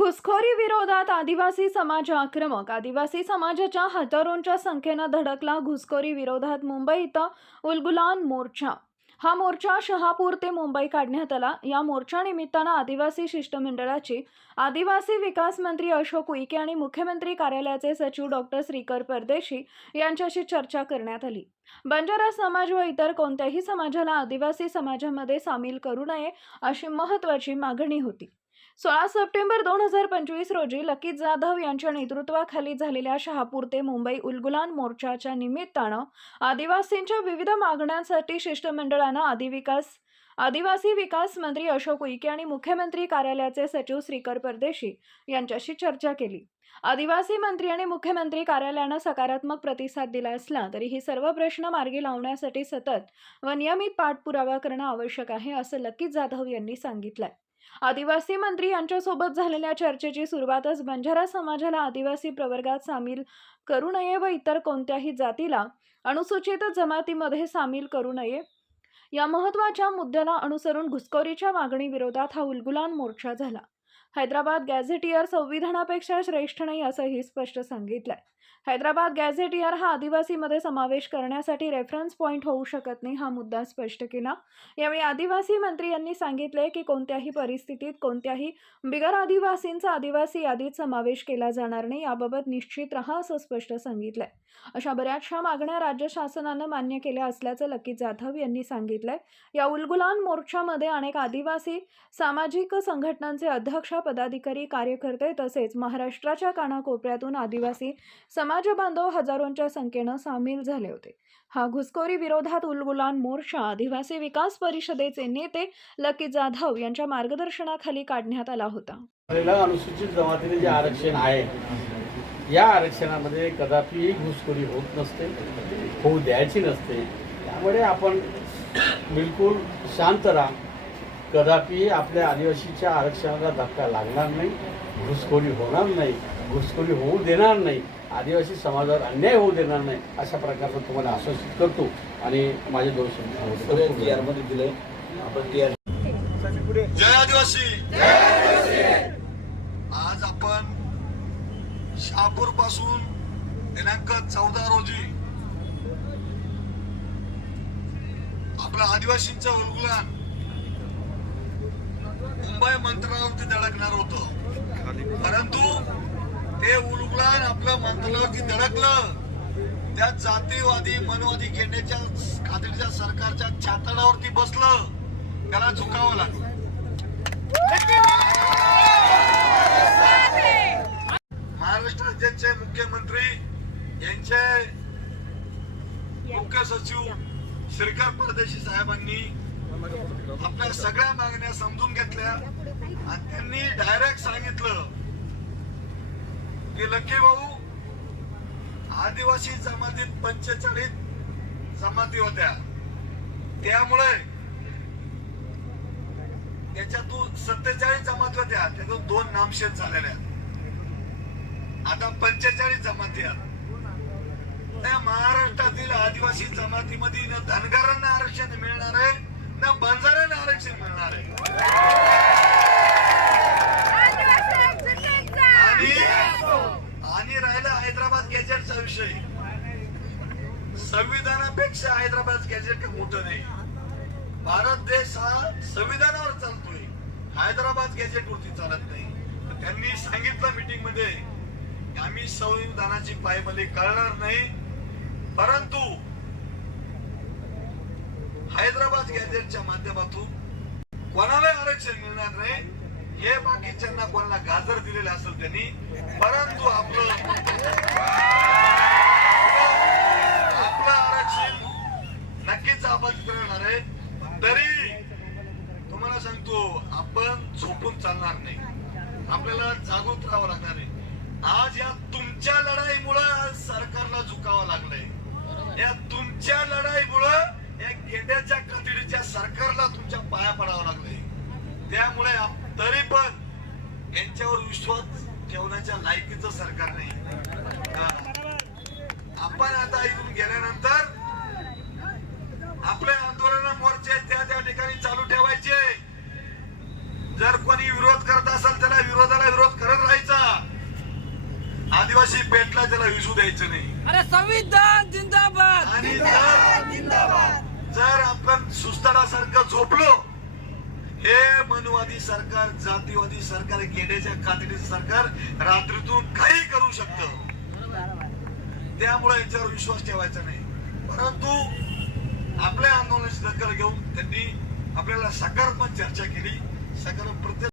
घुसखोरी विरोधात आदिवासी समाज आक्रमक. आदिवासी समाजाच्या हजारोंच्या संख्येनं धडकला घुसखोरी विरोधात मुंबईत उलगुलान मोर्चा. हा मोर्चा शहापूर ते मुंबई काढण्यात आला. या मोर्चा निमित्तानं आदिवासी शिष्टमंडळाची आदिवासी विकास मंत्री अशोक उईके आणि मुख्यमंत्री कार्यालयाचे सचिव डॉक्टर श्रीकर परदेशी यांच्याशी चर्चा करण्यात आली. बंजारा समाज व इतर कोणत्याही समाजाला आदिवासी समाजामध्ये सामील करू नये अशी महत्त्वाची मागणी होती. सोळा सप्टेंबर दोन हजार पंचवीस रोजी लकीत जाधव यांच्या नेतृत्वाखाली झालेल्या शहापूर ते मुंबई उलगुलान मोर्चाच्या निमित्तानं आदिवासींच्या विविध मागण्यांसाठी शिष्टमंडळानं आदिविकास आदिवासी विकास मंत्री अशोक उईके आणि मुख्यमंत्री कार्यालयाचे सचिव श्रीकर परदेशी यांच्याशी चर्चा केली. आदिवासी मंत्री आणि मुख्यमंत्री कार्यालयानं सकारात्मक प्रतिसाद दिला असला तरी ही सर्व प्रश्न मार्गी लावण्यासाठी सतत व नियमित पाठपुरावा करणं आवश्यक आहे असं लकीत जाधव यांनी सांगितलंय. आदिवासी मंत्री यांच्यासोबत झालेल्या चर्चेची सुरुवातच बंजारा समाजाला आदिवासी प्रवर्गात सामील करू नये व इतर कोणत्याही जातीला अनुसूचित जमातीमध्ये सामील करू नये. या महत्त्वाच्या मुद्द्याला अनुसरून घुसखोरीच्या मागणीविरोधात हा उलगुलान मोर्चा झाला. हैदराबाद गॅझेटियर संविधानापेक्षा श्रेष्ठ नाही असंही स्पष्ट सांगितलंय. हैदराबाद गॅझेटियर हा आदिवासीमध्ये समावेश करण्यासाठी रेफरन्स पॉईंट होऊ शकत नाही हा मुद्दा स्पष्ट केला. यावेळी आदिवासी मंत्री यांनी सांगितले की कोणत्याही परिस्थितीत कोणत्याही बिगर आदिवासींचा आदिवासी यादीत समावेश केला जाणार नाही याबाबत निश्चित राहा असं स्पष्ट सांगितलंय. अशा बऱ्याचशा मागण्या राज्य शासनानं मान्य केल्या असल्याचं लकीत जाधव यांनी सांगितलंय. या उलगुलान मोर्चामध्ये अनेक आदिवासी सामाजिक संघटनांचे अध्यक्ष पदाधिकारी कार्यकर्ते तसेच महाराष्ट्राच्या कानाकोपऱ्यातून आदिवासी समाज बांधव हजारोंच्या संख्येनं सामील झाले होते. हा घुसखोरी विरोधात उलगुलान मोर्चा आदिवासी विकास परिषदेचे नेते लकी जाधव यांच्या मार्गदर्शनाखाली काढण्यात आला होता. अनुसूचित जमातीने जे आरक्षण आहे या आरक्षणामध्ये कदापि घुसखोरी होत नसते होऊ द्यायची नसते. त्यामुळे आपण बिलकुल शांत राहा. कदापि आपल्या आदिवासीच्या आरक्षणाला धक्का लागणार नाही घुसखोरी होणार नाही घुसखोरी होऊ देणार नाही आदिवासी समाजावर अन्याय होऊ देणार नाही अशा प्रकारचं तुम्हाला आश्वासित करतो आणि माझे दोन शब्दमध्ये दिले आपण टी आर जय आदिवासी! आज आपण शहापूरपासून दिनांक चौदा रोजी आपल्या आदिवासींचं उलगुलान मुंबई मंत्रालयावरती धडकणार होत. परंतु ते उलगुलान आपलं मंत्रालयावरती धडकलं. त्या जातीवादी मनवादी घेण्याच्या खात्रीच्या सरकारच्या छातडावरती बसलं. त्याला झुकावं लागलं. महाराष्ट्र राज्याचे मुख्यमंत्री यांचे मुख्य सचिव श्रीकर परदेशी साहेबांनी आपल्या सगळ्या मागण्या समजून घेतल्या. आणि त्यांनी डायरेक्ट सांगितलं की लक्की भाऊ आदिवासी जमातीत पंचेचाळीस जमाती होत्या. त्यामुळे त्याच्यातून सत्तेचाळीस जमाती होत्या. त्यातून दोन नामशेष झालेल्या आता पंचेचाळीस जमाती त्या महाराष्ट्रातील आदिवासी जमातीमध्ये न धनगरांना आरक्षण मिळणार आहे. ना बंजाऱ्यांना आरक्षण मिळणार आहे. आणि राहिला हैदराबाद गॅजेटचा विषय. संविधानापेक्षा हैदराबाद गॅजेट मोठं नाही. भारत देश हा संविधानावर चालतोय. हैदराबाद गॅजेट वरती चालत नाही. त्यांनी सांगितलं मीटिंगमध्ये आम्ही संविधानाची पायमली कळणार नाही. परंतु हैदराबाद गॅजेटच्या माध्यमातून कोणाला आरक्षण मिळणार नाही हे बाकीच्यांना कोणाला गाजर दिलेले असेल त्यांनी परंतु आपलं आपलं आरक्षण नक्कीच आपण मिळणार आहे. तरी तुम्हाला सांगतो आपण झोपून चालणार नाही. आपल्याला जागृत राहावं लागणार आहे आज या तुमच्या लढाईमुळं सरकारला झुकावं लागलंय. या तुमच्या लढाईमुळं या गेंड्याच्या कतिडीच्या सरकारला तुमच्या पाया पडावं लागलंय त्यामुळे आप- तरी पण यांच्यावर विश्वास ठेवण्याच्या लायकीचं सरकार नाही हा. आपण आता इथून गेल्यानंतर आपले आंदोलन मोर्चे त्या त्या ठिकाणी चालू ठेवायचे जर कोणी विरोध करत असेल त्याला विरोधाला विरोध करत पेटला त्याला विजू द्यायचं नाही. अरे संविधान जिंदाबाद. आणि जर जर आपण सुस्ताडासारखं झोपलो हे मनवादी सरकार जातीवादी सरकार गेड्याच्या कातडीचं सरकार रात्रीतून काही करू शकतं. त्यामुळे याच्यावर विश्वास ठेवायचा नाही. परंतु आपल्या आंदोलनाची दखल घेऊन त्यांनी आपल्याला सकारात्मक चर्चा केली. सकारात्मक प्रत्येक